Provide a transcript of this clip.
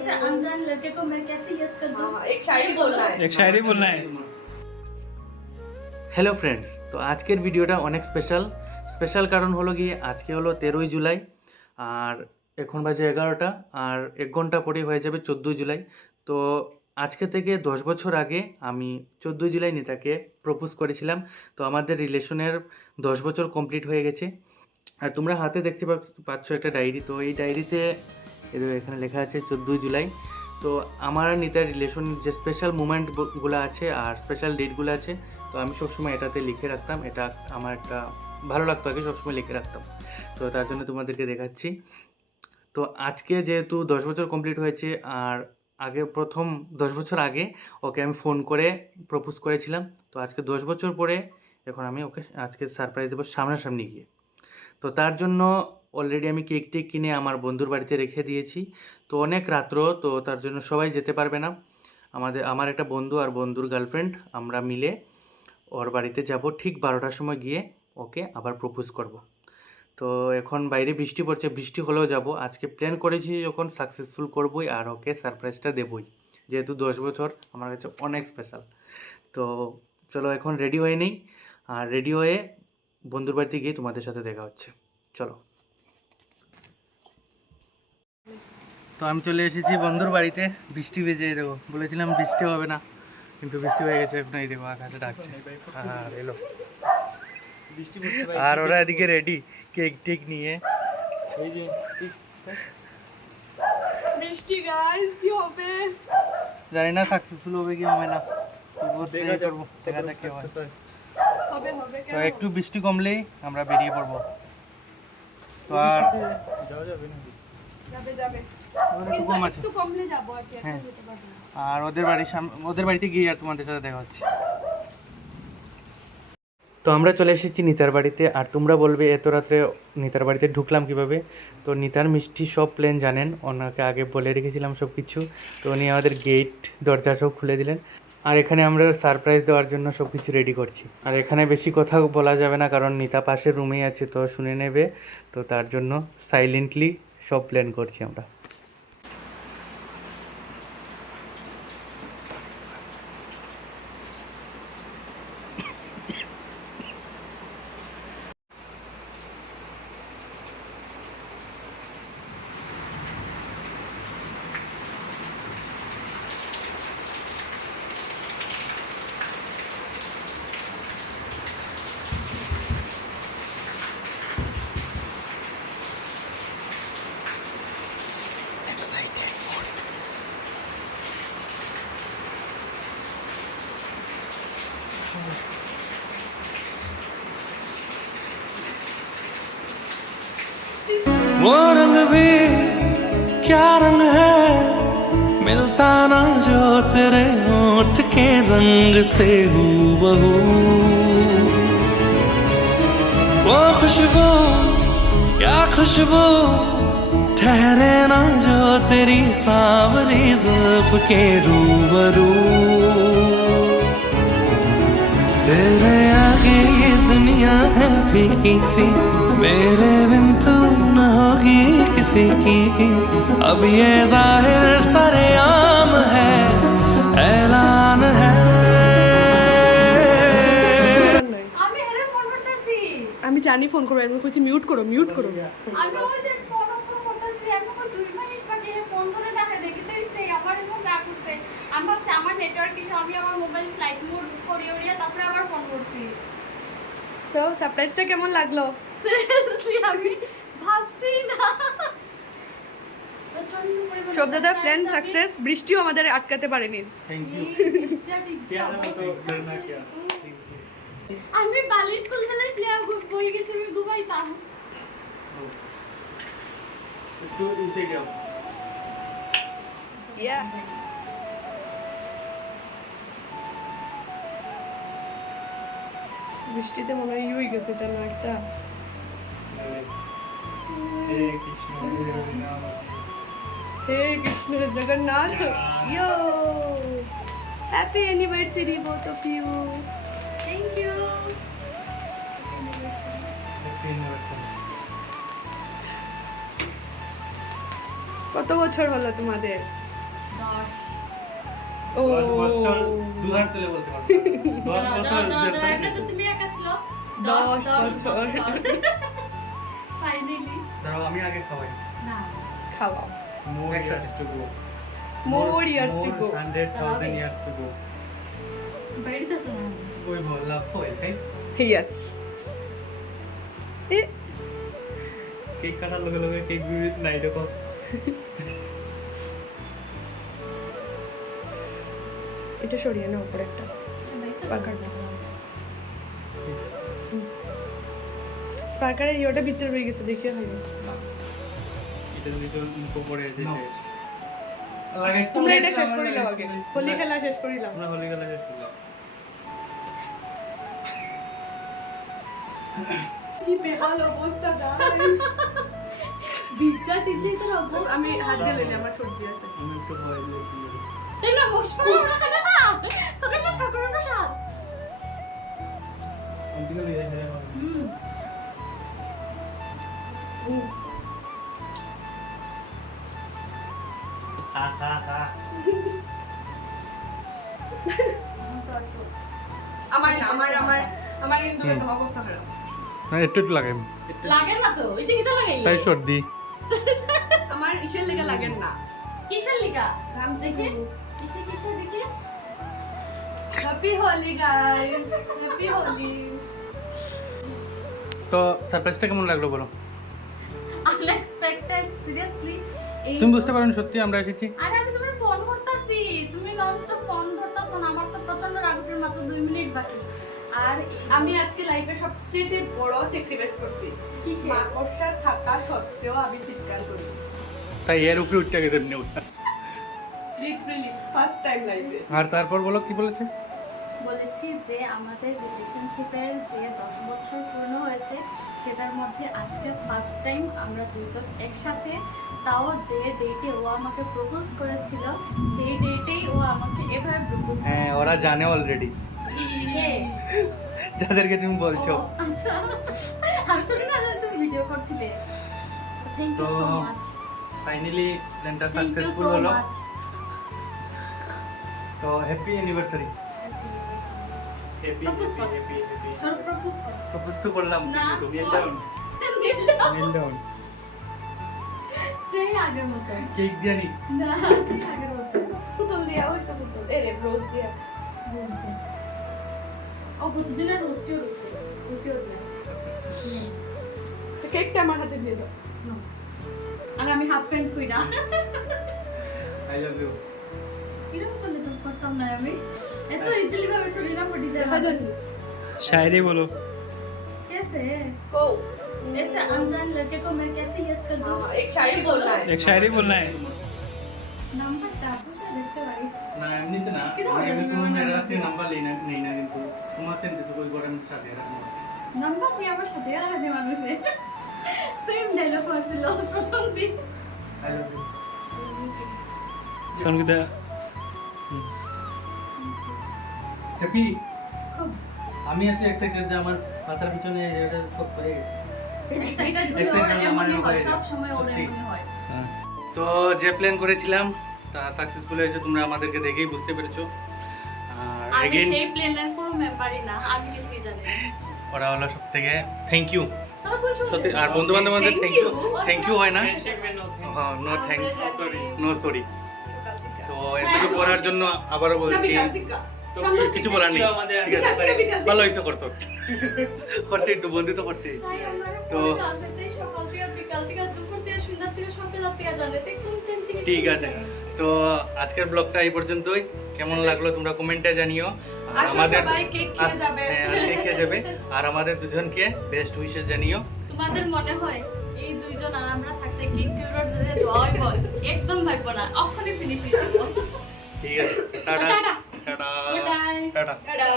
जैसे अनजान लड़के को मैं कैसे यस कर दूं? एक शायरी बोलना है। एक शायरी बोलना है। হ্যালো ফ্রেন্ডস, তো আজকের ভিডিওটা অনেক স্পেশাল কারণ হলো গিয়ে আজকে হলো 13ই জুলাই আর এখন বাজে 11টা আর 1 ঘন্টা পরেই হয়ে যাবে 14ই জুলাই। তো আজকে থেকে 10 বছর আগে আমি 14ই জুলাই নিতাকে প্রপোজ করেছিলাম। তো আমাদের রিলেশনের 10 বছর কমপ্লিট হয়ে গেছে। আর তোমরা হাতে দেখতে পাচ্ছ একটা ডায়েরি। তো এই ডায়েরিতে এখানে লেখা আছে 14ই জুলাই। তো আমার আর নিতার রিলেশন যে স্পেশাল মুমেন্টগুলো আছে আর স্পেশাল ডেটগুলো আছে, তো আমি সবসময় এটাতে লিখে রাখতাম। এটা আমার একটা ভালো লাগতো, আগে সবসময় লিখে রাখতাম। তো তার জন্য তোমাদেরকে দেখাচ্ছি। তো আজকে যেহেতু 10 বছর কমপ্লিট হয়েছে আর আগে প্রথম 10 বছর আগে ওকে আমি ফোন করে প্রপোজ করেছিলাম। তো আজকে 10 বছর পরে এখন আমি ওকে আজকে সারপ্রাইজ দেবো সামনাসামনি গিয়ে। তো তার জন্য অলরেডি আমি কেক টেক কিনে আমার বন্ধুর বাড়িতে রেখে দিয়েছি। তো অনেক রাত্র, তো তার জন্য সবাই যেতে পারবে না। আমার একটা বন্ধু আর বন্ধুর গার্লফ্রেন্ড আমরা মিলে ওর বাড়িতে যাব, ঠিক 12টার সময় গিয়ে ওকে আবার প্রপোজ করব। তো এখন বাইরে বৃষ্টি পড়ছে, বৃষ্টি হলেও যাব। আজকে প্ল্যান করেছি যখন সাকসেসফুল করবই আর ওকে সারপ্রাইজটা দেবই, যেহেতু 10 বছর আমার কাছে অনেক স্পেশাল। তো চলো এখন রেডি হয়ে নেই, আর রেডি হয়ে বন্ধুর বাড়িতে গিয়ে তোমাদের সাথে দেখা হচ্ছে। চলো। তো আমি চলে এসেছি বন্ধুর বাড়িতে। বৃষ্টি ভেজে দেখো, বলেছিলাম বৃষ্টি হবে না, কিন্তু বৃষ্টি হয়ে গেছে। এখন এই দেখো আকাশে ডাকছে আর এলো বৃষ্টি পড়ছে। আর ওরা এদিকে রেডি কেক টেক নিয়ে। এই যে বৃষ্টি গাইস কি হবে জানি না সাকসেসফুল হবে কি হবে না, দেখা যাক কি হয়। হবে হবে তো একটু বৃষ্টি কমলেই আমরা বেরিয়ে পড়বো। তো আর যাওয়া যাবে না, যাবে যাবে একটু কম আছে। একটু কমলে যাব আর কি, হ্যাঁ। এখন যেতে পারবো না। আর ওদের বাড়িতে গিয়ে আর তোমাদের সাথে দেখা হচ্ছে। তো আমরা চলে এসেছি নিতার বাড়িতে। আর তোমরা বলবে এত রাত্রে নিতার বাড়িতে ঢুকলাম কিভাবে। তো নিতার মিষ্টি সব প্ল্যান জানেন, ওনাকে আগে বলে রেখেছিলাম সব কিছু। তো উনি আমাদের গেট দরজা সব খুলে দিলেন। আর এখানে আমরা সারপ্রাইজ দেওয়ার জন্য সব কিছু রেডি করছি। আর এখানে বেশি কথা বলা যাবে না, কারণ নিতা পাশের রুমেই আছে, তো শুনে নেবে। তো তার জন্য সাইলেন্টলি সব প্ল্যান করছি আমরা। वो रंग भी क्या रंग है, मिलता ना जो तेरे होठ के रंग से हूबहू। वो खुशबू क्या खुशबू, ठहरे ना जो तेरी सांवरी जुल्फ के रूबरू। तेरे आगे ये दुनिया है फीकी सी, मेरे बिन तू न होगी किसी की। अब ये जाहिर सरेआम है, ऐलान है। আমি হেরে ফোন করতেছি। আমি জানি ফোন করবো, আমি কইছি মিউট করো মিউট করো। আমি ওই যে ফোন করতেছি, আমি কই 2 মিনিট বাকি হে ফোন করে ডাকে দেখিতে হইছে আবার ফোন ডাক করছে। আমি ভাবছি আমার নেটওয়ার্ক ইস্যু, আমি আমার মোবাইল ফ্লাইট মোড করে ওরিয়া তারপরে আবার ফোন করছি। সো সারপ্রাইজটা কেমন লাগলো? সিরিয়াসলি আমি ভাবছি না। সব দাদা প্ল্যান সাকসেস, বৃষ্টিও আমাদের আটকাতে পারেনি। Thank you. আমি বালিশ খুলতে লাগলে বই গেছি, আমি ঘুমাইতাম। একটু উঠে যাও। ইয়া বৃষ্টিতে মনে হয় হয়ে গেছে এটা না একটা। हे Krishna Jagannath, yo happy anniversary both of you. Thank you. কত বছর হলো তোমাদের? ও 10 বছর দুহাত তুলে বলতে পারবো 10 বছর এটা তো তুমি একা ছিল 10 বছর। ফাইনালি দাঁড়াও আমি আগে খাওয়াই না খাওয়াও more years to go More years to go. 100,000 years to go বাইরে তো না ওই বললা হয় তাই ইয়েস কেক কাটার লগে লগে কেক বিউট নাই দেখোস এটা সরিয়ে নাও উপরে একটা স্পার্কারের ইয়েটা ভিতরে রয়ে গেছে দেখিয়ে হয়নি এটা ভিতর মুখ পড়ে এসেছে লাগাইছ তোমরা এটা শেষ করিলাম আগে হোলি খেলা শেষ করিলাম আমরা হোলি খেলা শেষ করলাম কি বেহাল অবস্থা গাইস বিচ্চা টিচে তো অবস্থা আমি হাত দিয়ে লইলে আমার সর্দি আছে আমি একটু ভয় পেয়েছি এই না বস করে ওরা কাটা না তোকে না ঠাকুরের প্রসাদ অন্তিম দিকে হেরে খা খা খা আমার না আমার আমার আমার কিন্তু একদম অবস্থা খারাপ না একটু একটু লাগাই লাগে না তো ওই দিকে তো লাগাই তাই সর্দি আমার ইসের লেগে লাগেন না কিসের লিগা রাম দেখে কিসে দেখে happy Holi guys happy Holi তো সারপ্রাইজটা কেমন লাগলো বলো আনএক্সপেক্টেড সিরিয়াসলি তুমি বুঝতে পারোনি সত্যি আমরা এসেছি আরে আমি তোমার ফোন করতেছি তুমি ননস্টপ ফোন ধরতেছো না আমার তো প্রচন্ড রাগ উঠে মাত্র 2 মিনিট বাকি আর আমি আজকে লাইফে সবচেয়ে বড় স্যাক্রিফাইস করছি কিসে মাকড়সার থাকা সত্ত্বেও আমি চিৎকার করি তাই এর উপরে উঠতে গেছে এমনি উঠা লিটারালি ফার্স্ট টাইম লাইফে আর তারপর বলো কি বলেছে বলেছি যে আমাদের রিলেশনশিপের যে 10 বছর পূর্ণ হয়েছে সেটার মধ্যে আজকে ফার্স্ট টাইম আমরা দুজন একসাথে তাও যে ডেটে ও আমাকে প্রপোজ করেছিল সেই ডেটেই ও আমাকে এভাবে প্রপোজ হ্যাঁ ওরা জানে অলরেডি যাদেরকে তুমি বলছো আচ্ছা আমি তো না তুমি ভিডিও করছিলে থ্যাংক ইউ তো সো মাচ ফাইনালি প্ল্যানটা থ্যাংক ইউ সাকসেসফুল সো হলো মাচ তো হ্যাপি অ্যানিভার্সারি হ্যাপি Propose কর। হ্যাপি হ্যাপি সর প্রপোজ কর প্রপোজ তো করলাম না কিন্তু নীল ডাউন নীল ডাউন সেই আগের মতো কেক দিয়ানি না সেই আগের মতো পুতুল দিয়া ওই তো পুতুল এরে রোজ দিয়া বলতে ও প্রতিদিনের রোস্টিও রয়েছে রোস্টিও দেয় কেকটা আমার হাতে দিয়ে দাও আর আমি হাফ প্যান্ট কইরা আই লাভ ইউ এরকম করলে তো করতাম না আমি এত ইজিলি ভাবে চলে না পড়ি যায় शायरी बोलो कैसे ओ ऐसे अनजान लड़के को मैं कैसे यस कर दूं एक शायरी बोलना है एक शायरी बोलना है नंबर टापू से देखते भाई না এমনিতে না আমি কোনো মেয়ের কাছ থেকে নাম্বার নেই না কিন্তু তোমার থেকে তো কই গরম সাথে রাখবো नंबर কি আমার সাথে রাখে মানুষে সেম ডায়লগ হয়েছিল প্রথম দিন আই লাভ ইউ কারণ কি দা হ্যাপি খুব আমি এত এক্সাইটেড যে আমার মাথার পিছনে এটা সব হয়ে গেছে এক্সাইটেড হলো Excited এমনই আমার হয় হয়ে সব যায়। সময় ওর সত্যি। এমনই হয় তো যে প্ল্যান করেছিলাম তা সাকসেসফুল হয়েছে তোমরা আমাদেরকে দেখেই বুঝতে পেরেছো আর আমি এগেইন সেই প্ল্যানের কোনো মেম্বারই না আমি কিছুই জানি না ওরা হলো সব থেকে থ্যাংক ইউ তারা বলছো সত্যি আর বন্ধু বান্ধব মধ্যে Thank thank you you. Thank you হয় না নো থ্যাঙ্কস নো সরি তো এতটুকু করার জন্য আবারও বলছি তো কিছু বলার নেই ঠিক আছে ভালো হয়েছে করছো করতেই তো বন্ধু তো করতেই তাই আমরা তো- তো আসতেই সকাল থেকে বিকাল থেকে দুপুর থেকে সন্ধ্যা থেকে সকাল থেকে জানে দেখুন ঠিক আছে তো আজকের ব্লগটা এই পর্যন্তই কেমন লাগলো তোমরা কমেন্টে জানিও আর আসো সবাই কেক খেয়ে যাবে। কেক খেয়ে যাবে আর আমাদের দুজনকে বেস্ট উইশেস জানিও তোমাদের মনে হয় এই দুইজন আর আমরা থাকতে কেক টিউরোর ধরে দোয়াই বল একদম ভাববো না অখনই ফিনিশ হয়ে যাবো ঠিক আছে tata tata tata good bye tata tata